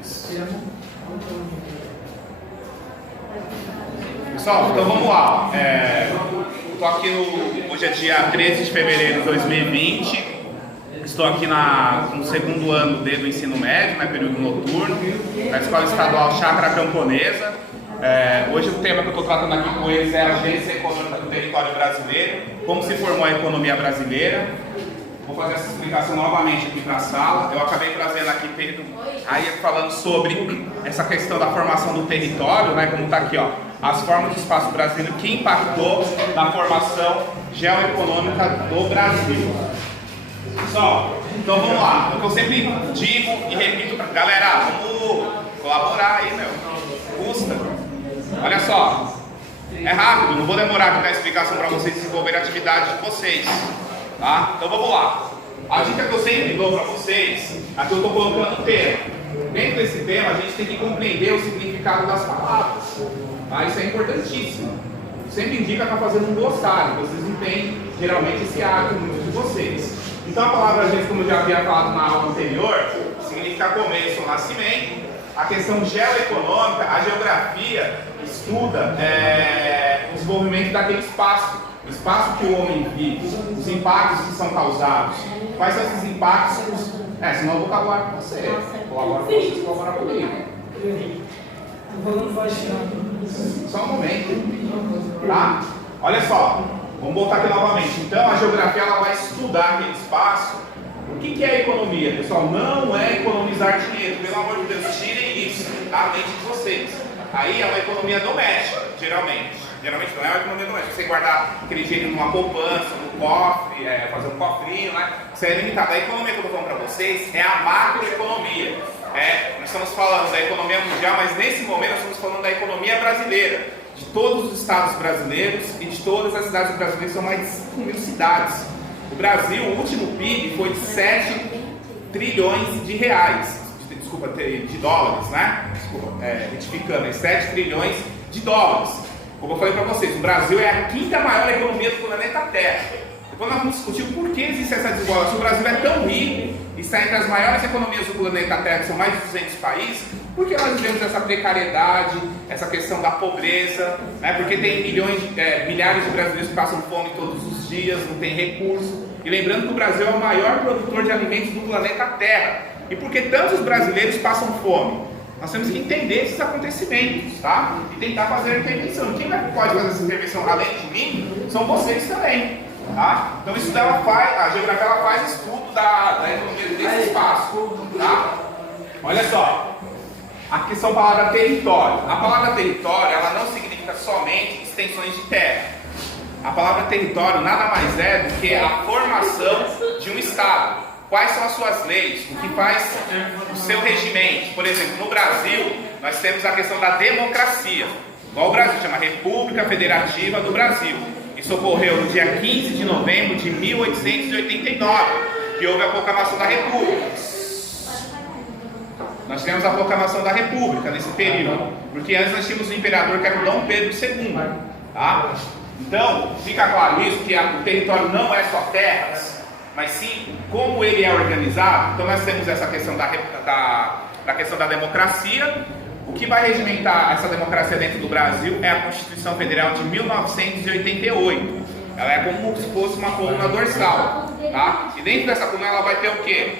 Isso. Pessoal, então vamos lá. Estou aqui hoje é dia 13 de fevereiro de 2020. Estou aqui no segundo ano do ensino médio, período noturno, na Escola Estadual Chácara Camponesa. Hoje o tema que eu estou tratando aqui com eles é a Agência Econômica do Território Brasileiro, como se formou a economia brasileira. Vou fazer essa explicação novamente aqui para a sala. Eu acabei trazendo aqui Pedro aí falando sobre essa questão da formação do território, como está aqui, ó, as formas do espaço brasileiro que impactou na formação geoeconômica do Brasil. Pessoal, então vamos lá. O que eu sempre digo e repito para galera, vamos colaborar aí, custa. Olha só, é rápido, não vou demorar aqui na explicação para vocês desenvolverem a atividade de vocês, tá? Então vamos lá. A dica que eu sempre dou para vocês, aqui eu estou colocando um tema. Dentro desse tema, a gente tem que compreender o significado das palavras, tá? Isso é importantíssimo. Sempre indica estar fazendo um glossário, vocês entendem geralmente esse hábito muito de vocês. Então a palavra gente, como eu já havia falado na aula anterior, significa começo ou nascimento. A questão geoeconômica, a geografia estuda o desenvolvimento daquele espaço, o espaço que o homem vive, os impactos que são causados. Quais são esses impactos? Senão eu vou colaborar com você. Colabora com vocês, colaborar comigo. Só um momento. Tá? Olha só, vamos voltar aqui novamente. Então a geografia ela vai estudar aquele espaço. O que é economia, pessoal? Não é economizar dinheiro, pelo amor de Deus, tirem isso da mente de vocês. Aí é uma economia doméstica, geralmente. Geralmente não é uma economia doméstica. Você guardar aquele dinheiro numa poupança, no cofre, fazer um cofrinho, Isso é limitado. A economia que eu estou falando para vocês é a macroeconomia. Nós estamos falando da economia mundial, mas nesse momento nós estamos falando da economia brasileira. De todos os estados brasileiros e de todas as cidades brasileiras, são mais de 5 mil cidades. O Brasil, o último PIB foi de 7 trilhões de reais, de dólares, retificando, 7 trilhões de dólares. Como eu falei para vocês, o Brasil é a quinta maior economia do planeta Terra. Depois nós vamos discutir o porquê existe essa desigualdade. Se o Brasil é tão rico e está entre as maiores economias do planeta Terra, que são mais de 200 países, por que nós vivemos essa precariedade, essa questão da pobreza, Porque tem milhares de brasileiros que passam fome todos os dias, não tem recurso. E lembrando que o Brasil é o maior produtor de alimentos do planeta Terra. E por que tantos brasileiros passam fome? Nós temos que entender esses acontecimentos, tá? E tentar fazer a intervenção. Quem pode fazer essa intervenção além de mim, são vocês também, tá? Então isso a geografia ela faz estudo da economia desse espaço, tá? Olha só, aqui são palavras território. A palavra território, ela não significa somente extensões de terra. A palavra território nada mais é do que a formação de um estado. Quais são as suas leis? O que faz o seu regimento? Por exemplo, no Brasil, nós temos a questão da democracia. Igual o Brasil, chama República Federativa do Brasil. Isso ocorreu no dia 15 de novembro de 1889, que houve a proclamação da República. Nós tivemos a proclamação da República nesse período, porque antes nós tínhamos o imperador que era o Dom Pedro II. Tá? Então, fica claro isso, que o território não é só terras, mas sim como ele é organizado. Então nós temos essa questão da questão da democracia. O que vai regimentar essa democracia dentro do Brasil é a Constituição Federal de 1988. Ela é como se fosse uma coluna dorsal, tá? E dentro dessa coluna ela vai ter o quê?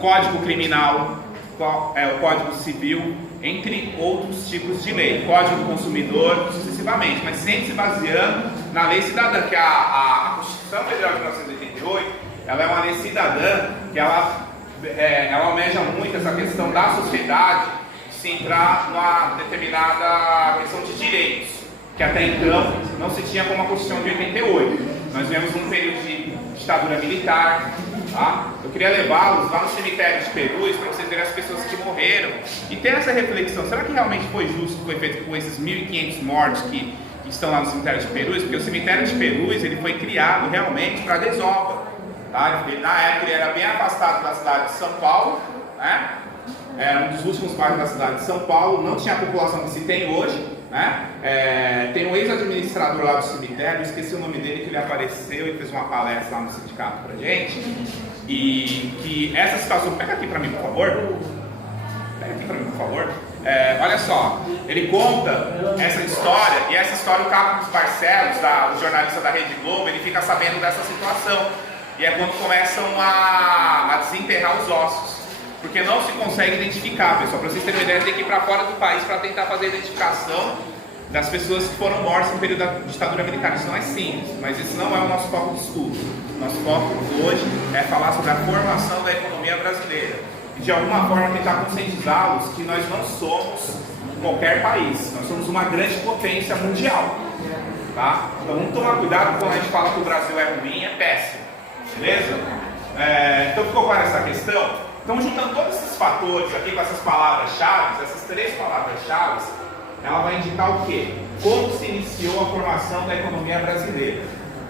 Código Criminal, o Código Civil, entre outros tipos de lei, Código do Consumidor, sucessivamente, mas sempre se baseando na lei cidadã, que a Constituição Federal de 1988, ela é uma lei cidadã que ela almeja muito essa questão da sociedade se entrar numa determinada questão de direitos, que até então não se tinha como a Constituição de 88. Nós vivemos um período de ditadura militar, tá? Eu queria levá-los lá no cemitério de Perus para vocês verem as pessoas que morreram e ter essa reflexão. Será que realmente foi justo o que foi feito com esses 1.500 mortos que estão lá no cemitério de Perus? Porque o cemitério de Perus ele foi criado realmente para desova, tá? Na época ele era bem afastado da cidade de São Paulo, era um dos últimos bairros da cidade de São Paulo, não tinha a população que se tem hoje. Tem um ex-administrador lá do cemitério, esqueci o nome dele, que ele apareceu e fez uma palestra lá no sindicato pra gente. E que essa situação, pega aqui pra mim, por favor. Pega aqui para mim, por favor. Olha só, ele conta essa história, e essa história o Carlos Barcelos, o jornalista da Rede Globo, ele fica sabendo dessa situação. E é quando começam a desenterrar os ossos. Porque não se consegue identificar, pessoal. Para vocês terem uma ideia, tem que ir para fora do país para tentar fazer a identificação das pessoas que foram mortas no período da ditadura militar. Isso não é simples, mas esse não é o nosso foco de estudo. Nosso foco hoje é falar sobre a formação da economia brasileira e de alguma forma tentar conscientizá-los que nós não somos qualquer país, nós somos uma grande potência mundial, tá? Então vamos tomar cuidado quando a gente fala que o Brasil é ruim, é péssimo, beleza? Então ficou clara essa questão? Então juntando todos esses fatores aqui com essas palavras-chave, essas 3 palavras-chave, ela vai indicar o quê? Como se iniciou a formação da economia brasileira.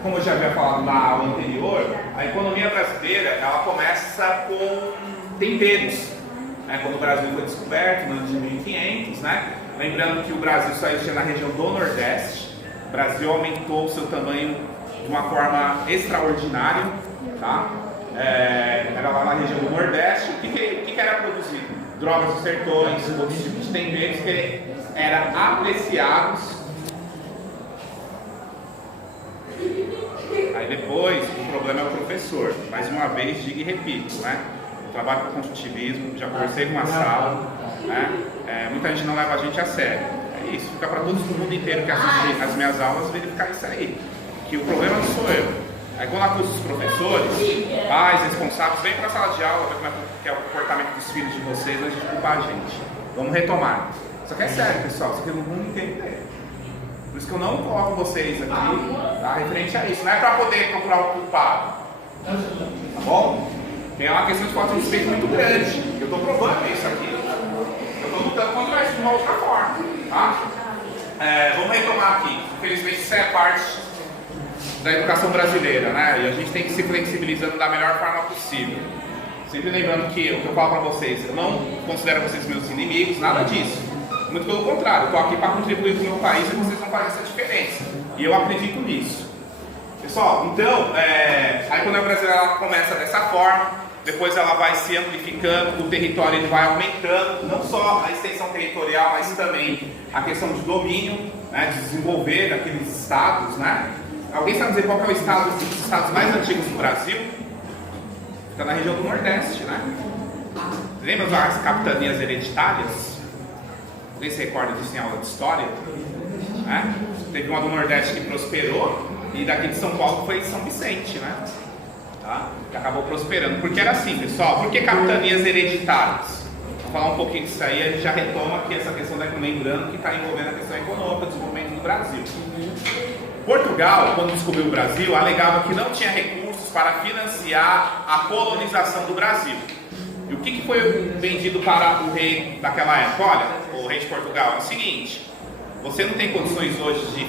Como eu já havia falado na aula anterior, a economia brasileira ela começa com temperos, né? Quando o Brasil foi descoberto no ano de 1500, né? Lembrando que o Brasil só existia na região do Nordeste. O Brasil aumentou o seu tamanho de uma forma extraordinária, tá? Era lá na região do Nordeste. O que era produzido? Drogas dos sertões, outros tipos de temperos que eram apreciados. Aí depois, o problema é o professor. Mais uma vez, digo e repito, né? Eu trabalho com construtivismo, já conversei com uma sala, né? Muita gente não leva a gente a sério. É isso, fica para todo mundo inteiro que assistir as minhas aulas verificar isso aí. Que o problema não sou eu. Aí quando acuso os professores, pais, responsáveis, vem para a sala de aula, ver como é que é o comportamento dos filhos de vocês, antes de culpar a gente. Vamos retomar. Isso aqui é sério, pessoal, isso aqui no mundo inteiro. Por isso que eu não coloco vocês aqui, tá, referente a isso. Não é para poder procurar o culpado, tá bom? Tem uma questão de falta de respeito muito grande. Eu estou provando isso aqui. Eu estou lutando contra isso de uma outra forma, tá? Vamos retomar aqui. Infelizmente isso é parte da educação brasileira, né? E a gente tem que se flexibilizando da melhor forma possível. Sempre lembrando que o que eu falo para vocês, eu não considero vocês meus inimigos, nada disso. Muito pelo contrário, eu estou aqui para contribuir com o meu país e vocês vão fazer essa diferença. E eu acredito nisso. Pessoal, então, a economia brasileira ela começa dessa forma, depois ela vai se amplificando, o território ele vai aumentando, não só a extensão territorial, mas também a questão de domínio, né, de desenvolver aqueles estados, né? Alguém sabe dizer qual é o estado, dos estados mais antigos do Brasil? Fica na região do Nordeste, né? Lembra das capitanias hereditárias? Alguém se recorda disso em aula de história? Né? Teve uma do Nordeste que prosperou e daqui de São Paulo foi São Vicente, né? Tá? Que acabou prosperando. Porque era assim, pessoal, por que capitanias hereditárias? Vou falar um pouquinho disso aí, a gente já retoma aqui essa questão da lembrando que está envolvendo a questão econômica, o desenvolvimento do Brasil. Portugal, quando descobriu o Brasil, alegava que não tinha recursos para financiar a colonização do Brasil. E o que foi vendido para o rei daquela época? Olha, o rei de Portugal, é o seguinte: você não tem condições hoje de...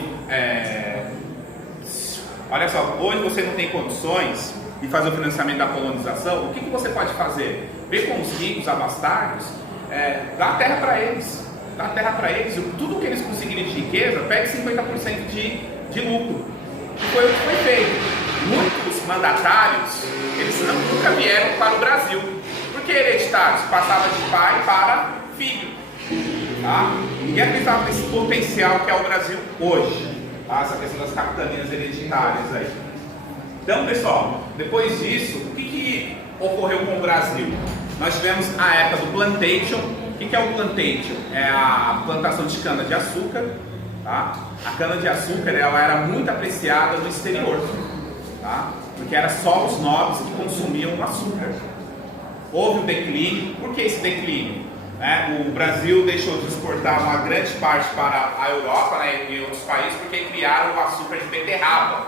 olha só, hoje você não tem condições de fazer o financiamento da colonização. O que você pode fazer? Ver com os ricos, abastardos, dá terra para eles. Dá terra para eles. Tudo que eles conseguirem de riqueza, pegue 50% de lucro. E foi o que foi feito. Muitos mandatários, eles nunca vieram para o Brasil. Porque hereditários passavam de pai para filho. Tá? Ninguém acreditava nesse potencial que é o Brasil hoje. Tá? Essa questão das capitanias hereditárias aí. Então, pessoal, depois disso, o que ocorreu com o Brasil? Nós tivemos a época do plantation. O que é o plantation? É a plantação de cana-de-açúcar. Tá? A cana-de-açúcar ela era muito apreciada no exterior. Tá? Porque era só os nobres que consumiam o açúcar. Houve um declínio. Por que esse declínio? O Brasil deixou de exportar uma grande parte para a Europa, né, e outros países, porque criaram o açúcar de beterraba.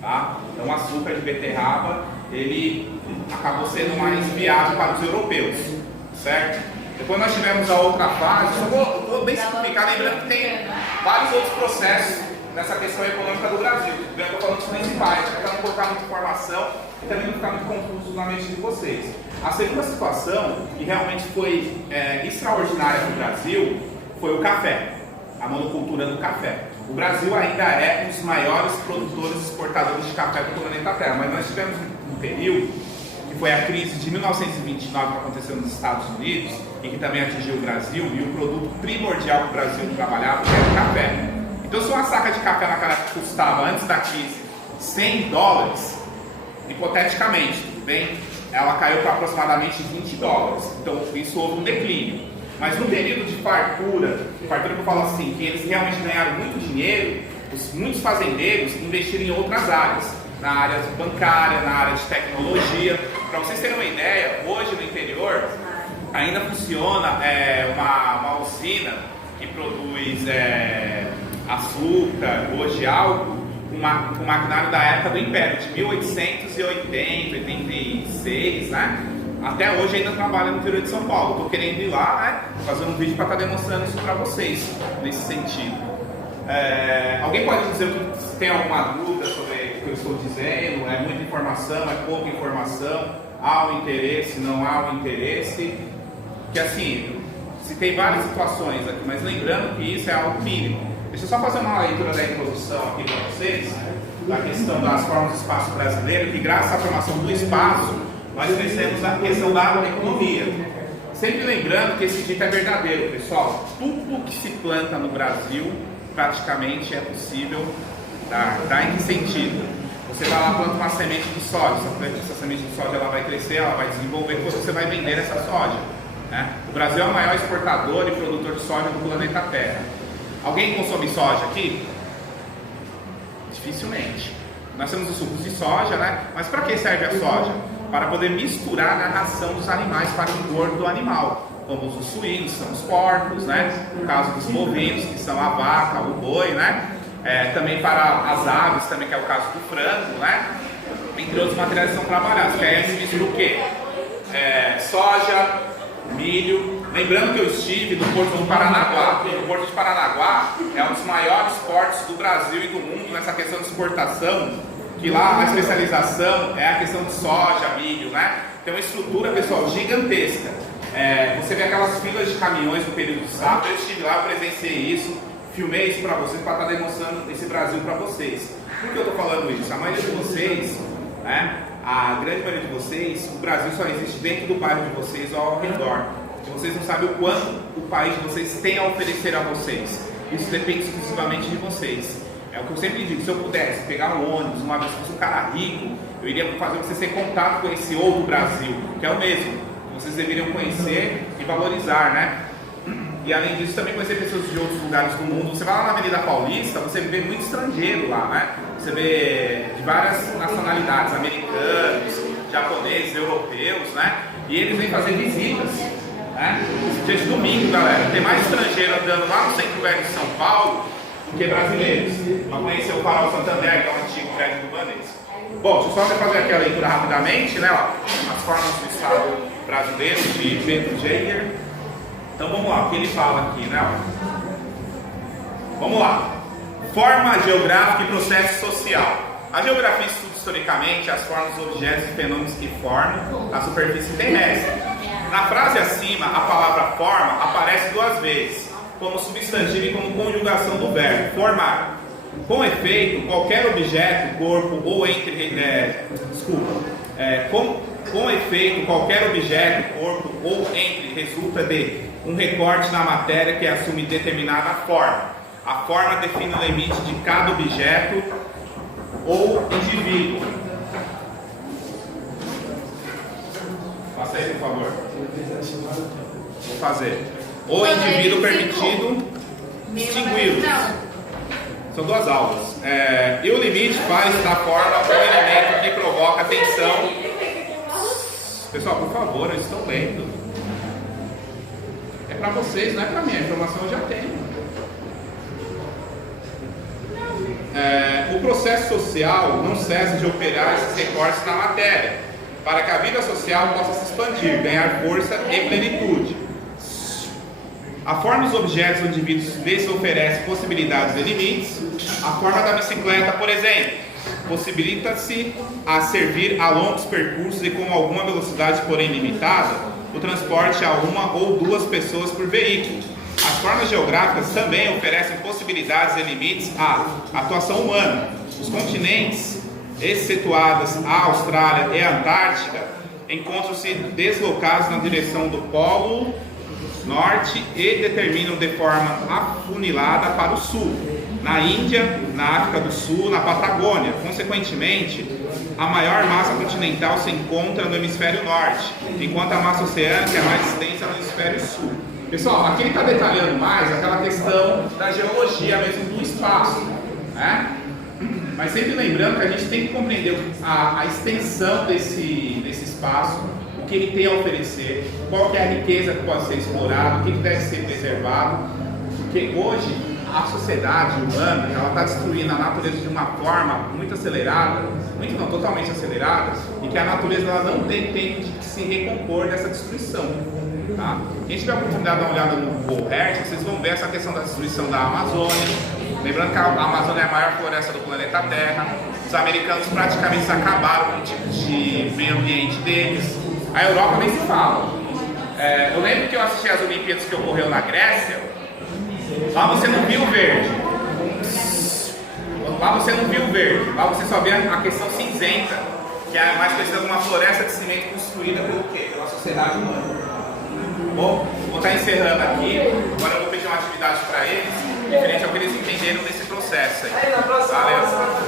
Tá? Então o açúcar de beterraba ele acabou sendo mais viável para os europeus, certo? Depois nós tivemos a outra fase. Só vou bem simplificar, lembrando que tem vários outros processos nessa questão econômica do Brasil. Eu estou falando dos principais, para não colocar muita informação e também não ficar muito confuso na mente de vocês. A segunda situação, que realmente foi extraordinária no Brasil, foi o café, a monocultura do café. O Brasil ainda é um dos maiores produtores e exportadores de café do planeta Terra, mas nós tivemos um período que foi a crise de 1929 que aconteceu nos Estados Unidos e que também atingiu o Brasil, e o produto primordial que o Brasil trabalhava era o café. Então, se uma saca de café naquela época custava, antes da crise, $100, hipoteticamente, tudo bem? Ela caiu para aproximadamente $20. Então, isso houve um declínio. Mas no período de fartura que eu falo assim, que eles realmente ganharam muito dinheiro, muitos fazendeiros investiram em outras áreas, na área bancária, na área de tecnologia. Para vocês terem uma ideia, hoje no interior ainda funciona uma usina que produz açúcar, hoje álcool, com maquinário da época do Império, de 1880, 86, né? Até hoje ainda trabalha no interior de São Paulo. Estou querendo ir lá, né? Fazer um vídeo para estar demonstrando isso para vocês, nesse sentido. Alguém pode dizer se tem alguma dúvida sobre o que eu estou dizendo? É muita informação, é pouca informação? Há um interesse, não há um interesse? Que assim, citei várias situações aqui, mas lembrando que isso é algo mínimo. Deixa eu só fazer uma leitura da introdução aqui para vocês, da questão das formas do espaço brasileiro, que graças à formação do espaço, nós crescemos a questão da economia. Sempre lembrando que esse dito é verdadeiro, pessoal. Tudo que se planta no Brasil, praticamente é possível dar em que sentido? Você vai lá, planta uma semente de soja, essa semente de soja ela vai crescer, ela vai desenvolver, depois você vai vender essa soja, né? O Brasil é o maior exportador e produtor de soja do planeta Terra. Alguém consome soja aqui? Dificilmente. Nós temos os sucos de soja, né? Mas para que serve a soja? Para poder misturar na ração dos animais para o engordo do animal, como os suínos, são os porcos, né? No caso dos bovinos, que são a vaca, o boi, né? Também para as aves, também, que é o caso do frango, né? Entre outros materiais que são trabalhados, que aí a gente mistura o quê? Soja, milho. Lembrando que eu estive no Porto de Paranaguá. O Porto de Paranaguá é um dos maiores portos do Brasil e do mundo nessa questão de exportação, que lá a especialização é a questão de soja, milho, né? Tem uma estrutura, pessoal, gigantesca. Você vê aquelas filas de caminhões no período de safra. Eu estive lá, eu presenciei isso, filmei isso para vocês, para estar demonstrando esse Brasil para vocês. Por que eu estou falando isso? A maioria de vocês, né? A grande maioria de vocês, o Brasil só existe dentro do bairro de vocês ou ao redor. E vocês não sabem o quanto o país de vocês tem a oferecer a vocês. Isso depende exclusivamente de vocês. É o que eu sempre digo, se eu pudesse pegar um ônibus, uma vez que fosse um cara rico, eu iria fazer vocês terem contato com esse outro Brasil, que é o mesmo, que vocês deveriam conhecer e valorizar, né? E além disso, também conhecer pessoas de outros lugares do mundo. Você vai lá na Avenida Paulista, você vê muito estrangeiro lá, né? Você vê de várias nacionalidades, americanos, japoneses, europeus, né? E eles vêm fazer visitas, né? Dia de domingo, galera, tem mais estrangeiro andando lá no centro velho de São Paulo do que brasileiros. Para conhecer o Farol Santander, que é o antigo prédio do Banesco. Bom, deixa eu só fazer aqui a leitura rapidamente, né? Ó, as formas do Estado brasileiro de Pedro Jäger. Então vamos lá, o que ele fala aqui, né? Vamos lá. Forma geográfica e processo social. A geografia estuda historicamente as formas, objetos e fenômenos que formam a superfície terrestre. Na frase acima, a palavra forma aparece duas vezes, como substantivo e como conjugação do verbo, formar. Com efeito, qualquer objeto, corpo ou com efeito, qualquer objeto, corpo ou resulta de um recorte na matéria que assume determinada forma. A forma define o limite de cada objeto ou indivíduo. Faça aí, por favor. Vou fazer. O indivíduo permitido distingui-los. São duas aulas. E o limite faz da forma um elemento que provoca tensão. Pessoal, por favor, eu estou lendo. É para vocês, não é para mim. A informação eu já tenho. O processo social não cessa de operar esses recortes na matéria, para que a vida social possa se expandir, ganhar força e plenitude. A forma dos objetos ou indivíduos lhes oferece possibilidades e limites. A forma da bicicleta, por exemplo, possibilita-se a servir a longos percursos e com alguma velocidade, porém limitada, o transporte a uma ou duas pessoas por veículo. As formas geográficas também oferecem possibilidades e limites à atuação humana. Os continentes, excetuadas a Austrália e a Antártica, encontram-se deslocados na direção do Polo Norte e determinam de forma afunilada para o sul, na Índia, na África do Sul, na Patagônia. Consequentemente, a maior massa continental se encontra no hemisfério norte, enquanto a massa oceânica é mais extensa no hemisfério sul. Pessoal, aqui ele está detalhando mais aquela questão da geologia mesmo do espaço, né? Mas sempre lembrando que a gente tem que compreender a extensão desse espaço, o que ele tem a oferecer, qual que é a riqueza que pode ser explorada, o que deve ser preservado, porque hoje a sociedade humana está destruindo a natureza de uma forma muito acelerada, muito não, totalmente acelerada, e que a natureza ela não tem tempo de se recompor dessa destruição. Tá? Quem tiver a oportunidade de dar uma olhada no Google Earth, vocês vão ver essa questão da destruição da Amazônia. Lembrando que a Amazônia é a maior floresta do planeta Terra. Os americanos praticamente se acabaram com o tipo de meio ambiente deles. A Europa nem se fala. Eu lembro que eu assisti as Olimpíadas que ocorreu na Grécia. Lá você não viu verde. Lá você não viu verde. Lá você só vê a questão cinzenta, que é mais conhecida como uma floresta de cimento construída pelo quê? Pela sociedade humana. Bom, vou estar encerrando aqui. Agora eu vou pedir uma atividade para eles, referente ao que eles entenderam nesse processo aí. Valeu!